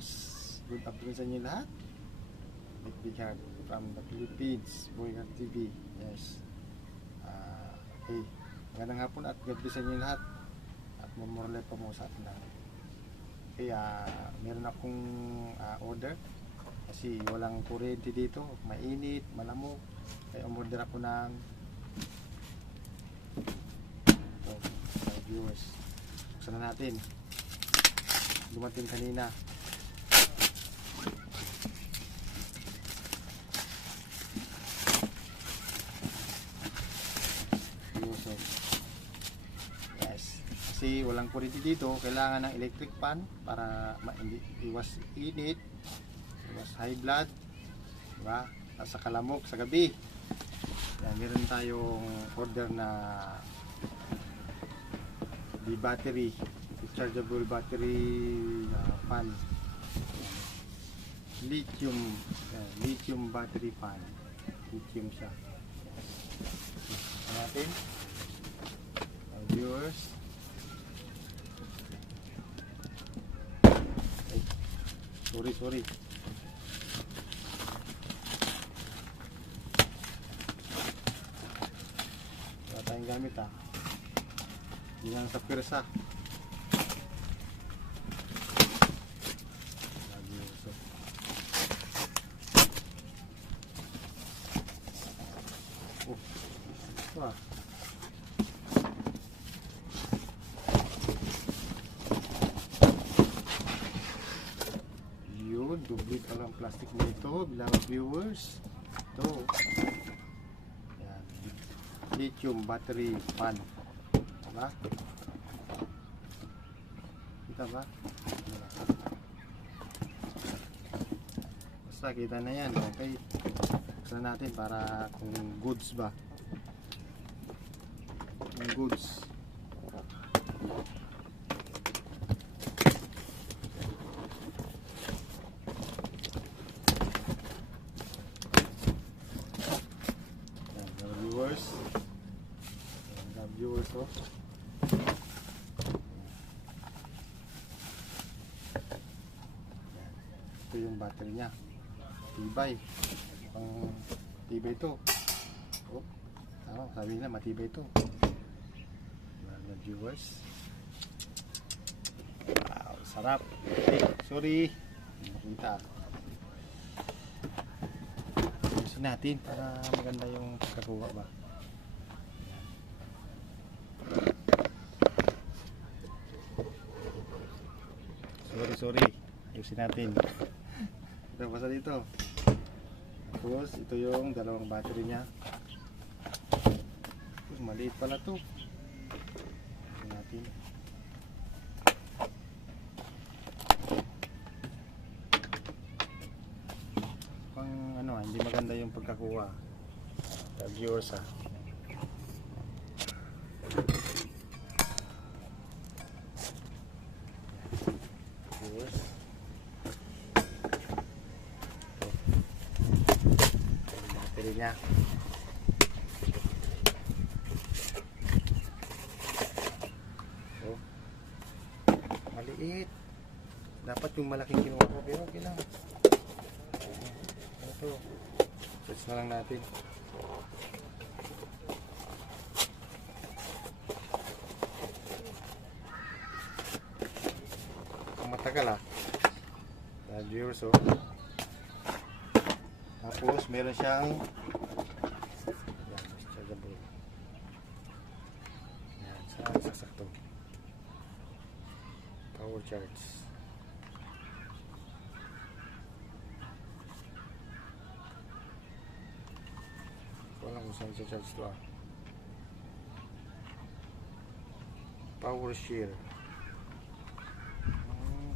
viewers, good afternoon sa inyo lahat. Big hug from the Philippines, Boyhard TV. Yes. Okay, magandang hapon at God bless sa inyo lahat. At mamorle pa mo sa atin lahat. Okay, meron akong order kasi walang kuryente dito, mainit, malamok. Kaya umorder ako ng viewers. Buksan na natin. Dumating kanina. Yes. Kasi walang kuryente dito, kailangan ng electric fan para iwas init, iwas high blood, diba? At sa kalamok sa gabi. Yan, meron tayong order na di battery, rechargeable battery fan, lithium battery fan, lithium siya. Natin viewers, sorry wala tayong gamit hindi lang sa pirsa. Yun, dublit pa lang plastic nito, bilang viewers. Ito. Yan. Lithium battery fan. Diba? Kita ba? Basta kita na yan. Okay. Buksan natin para kung goods ba. Kung goods. Viewers oh. Ito yung battery nya, tibay, pang tibay ito. Oh, sabi nila matibay ito. Mga viewers, wow, sarap. Sorry, makita. Ayusin natin para maganda yung pagkakuha ba. Sorry, ayusin natin. Ito, basta dito. Tapos, ito yung dalawang battery nya. Maliit pala to. Ayusin natin. Pang hindi maganda yung pagkakuha. Viewers battery nya. Oh, maliit. Dapat yung malaking kinuha ko, pero okay lang. Ito, search na lang natin. Ang matagal viewers oh. Tapos meron siyang rechargeable. Yan, sakto. Power charge. Wala kung saan charge ito Power share.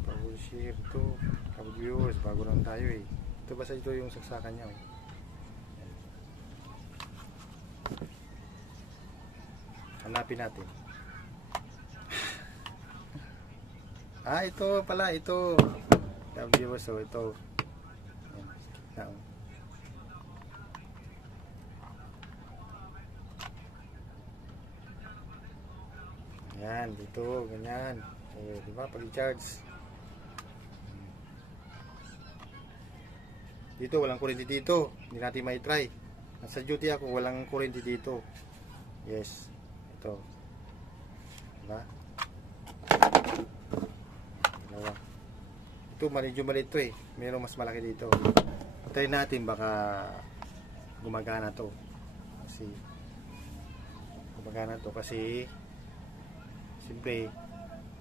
Power share ito. Viewers, bago lang tayo Ito basta ito yung saksakan niya Hanapin natin. Ito pala, ito. Viewers, ito. Yan, dito, ganyan. Diba, pag-i-charge. Dito, walang kuryente dito. Hindi natin may try. Nasa duty ako, walang kuryente dito. Yes. Ito. Diba? Dalawa. Ito, medyo maliit to eh. Mayroong mas malaki dito. Try natin, baka gumagana to. Kasi, gumagana to kasi, siyempre,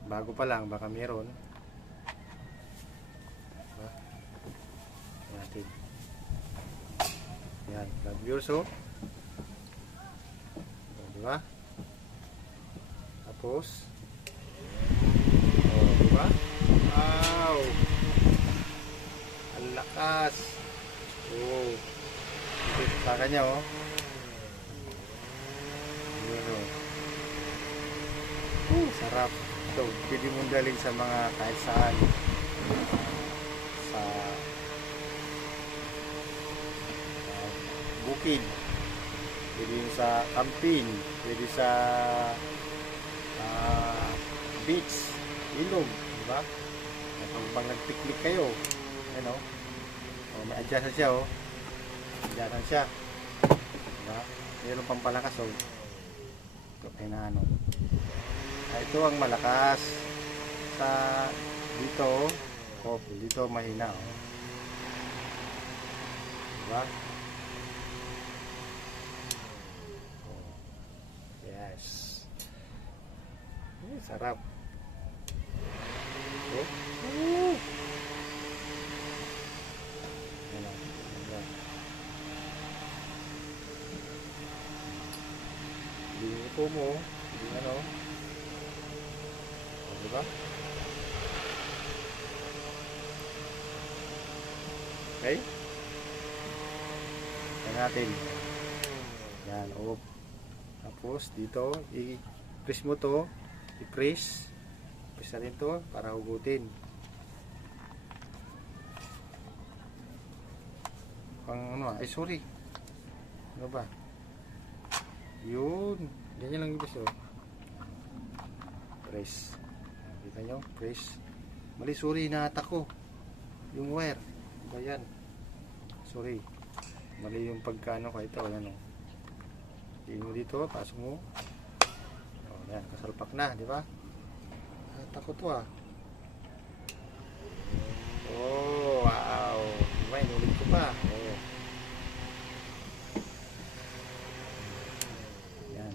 bago pa lang, baka meron. Diba? Try natin. Yan, vlog viewers, oh. Diba? Tapos, oh, diba? Wow! Ang lakas! Oh, ito sa kanya, oh. Yun, oh. Sarap. Ito, pwede mong dalhin sa mga kahit saan. Sa bukid. Pwede sa camping. Pwede sa beach. Ilog. Diba? Pag nag-picnic kayo. Ayan, oh. Oh, may adjustan siya, oh. Adjustan siya. Diba? Mayroon pang palakas, oh. Ito, ay na ano. Ito ang malakas. Sa dito, oh, dito mahina, oh. Diba? Oh. Yes. Sarap. Oh. Woo! Hindi po mo, hindi ano. O, diba? Okay? Yan natin. Yan, o. Tapos, dito, i-press mo to. I-press. Press na rin to para hugutin. Ano, ay sorry. Ano ba? Yun. Ganyan lang gusto. Press. Kita nyo? Press. Mali, sorry. Inaata ko. Yung wire. Ba yan? Sorry. Mali yung pagkano ko. Ito. Ayan o. Tingin mo dito. Pasok mo. O, yan. Kasalpak na. Di ba? Inaata ko to ah. Oh, wow. Diba? Inulit ko pa. Oh.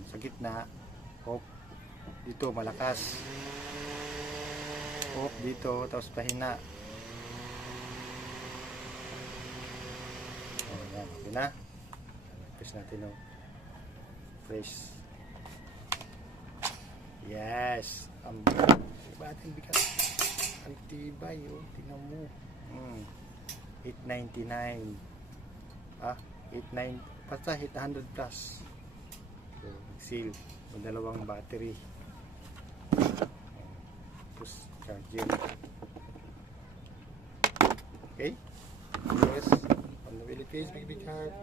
Sa gitna, hop, dito malakas, hop, dito, tapos pahina. O, yan, okay na. Press natin, o. Press. Yes. Ang bigat. Ang tibay, o. Tingnan mo. 899. Ah, 89. Basta hit 100 plus. Seal, may dalawang battery, tapos charger. Okay, yes, on the Philippines, baby card.